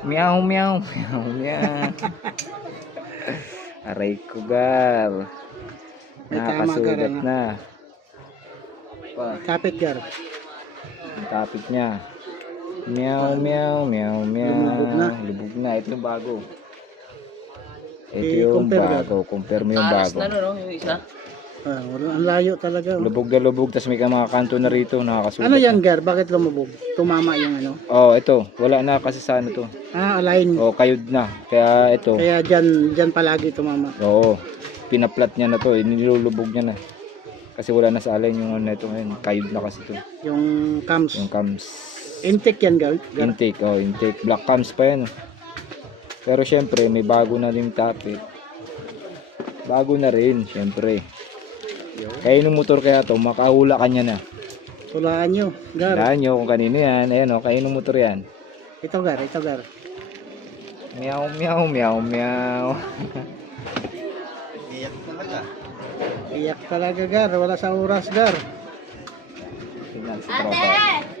Meow, meow, meow, meow. Aray ko, Gar. May tama, Gar, Nakakasugat ano? na. Pa, Kapit, Gar. ang topic niya. Meow, meow, meow, meow. Lumubog na. Lubog na. Ito yung bago. Ito Eh, yung compare, Gar. bago. Compare mo yung bago. no, yung isa. Ang layo talaga. Oh. Lubog na lubog. Tapos may mga kanto na rito. Nakakasugat. Ano yan, Gar? Bakit lumubog? Tumama yung ano? Oh, ito. Wala na kasi sa ano to. Align. Oh, kayod na. Kaya ito. Kaya dyan palagi tumama. Oo. Pinaplat niya na to. Nilulubog niya na. Kasi wala na sa alin yung ano ito ngayon. Kayod na kasi to. Yung cams. Yung cams. Intake yan, Gar. Intake. Oh, intake. Black cams pa yan. Pero syempre, may bago na rin topic. Bago na rin, syempre. Kaya yung motor kaya to, makahula ka niya na. Tulaan nyo, Gar. Tandaan nyo kung kanino yan. Ayan o, kaya yung motor yan. Ito, Gar. Ito, Gar. Meow, meow, meow, meow. Iyak talaga, Gar. Wala sa oras, Gar. Tingnan si tropa.